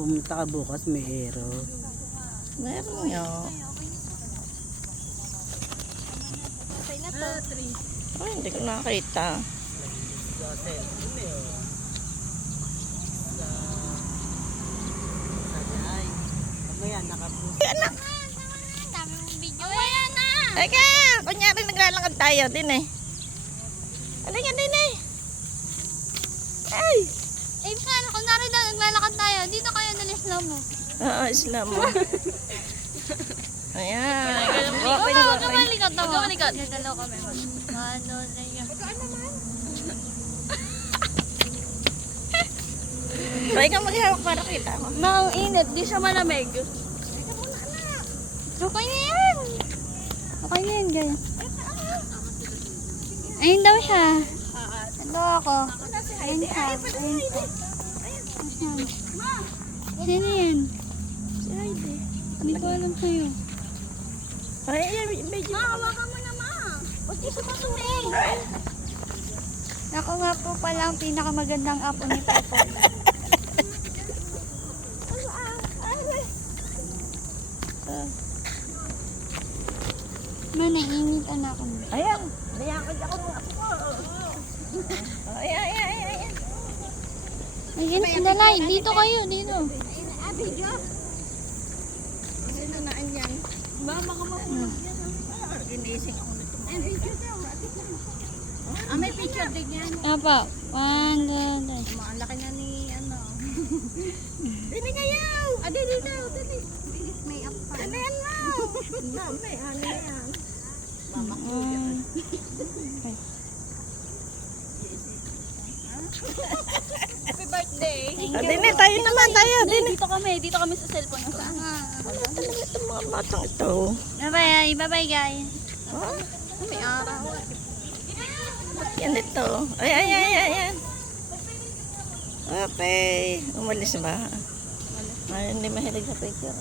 pumunta ka bukas, may ero. Meron nga. Okay na to. Ay, hindi ko nakakita. Mamaya nakapost. Ay, anak! Dami mong video. Ayan na! Teka! Kunyari naglalakad tayo din eh. Ano yan din eh? Ay! Eh, sana, kunwari daw, naglalakad tayo. Dito kayo nalis-slow mo. Oo, Islam mo. Ayan. Huwag ka Walking. malikot na mo. Huwag ka malikot. Dadalaw kami. Ano na yun. Try kang maghawak para kita mo. Ang init, di siya malamig. Okay na yan. Okay na yan, guys. Ayun daw siya. Ito ako. Ayun siya. Ayun siya. Sino yan? Si Heidi. Hindi ko alam sa'yo. Ay, ay, medyo. Hawakan mo na, ma. Huwag di sumasumin. Ako nga po pala ang pinakamagandang apo ni Pepo. Ma, naiinit anak ko. Ayan. Niyakad ako ng apo ko. Ay, ay, ay, ay. Ayun, sandalay. Dito kayo, dito. Sino na andyan? Mama ka mahulog yan. Ginising ako nito. May picture din yan. Apa. 1, 2, 3. Ang laki na ni ano. Dini kayo! Dini daw, dini. May up pa. Ano yan mo? Dami, ano yan? Mama ko yan. Happy birthday. Thank you. Dini, tayo naman, tayo. Dini. Dito kami sa cellphone. Saan? Ano talaga itong mga batang ito? Bye-bye. Bye-bye, guys. Oh, May araw. yan ito. Ay, ay, ay, ay, ay. Okay. Umalis ba? Ay, hindi mahilig sa picture.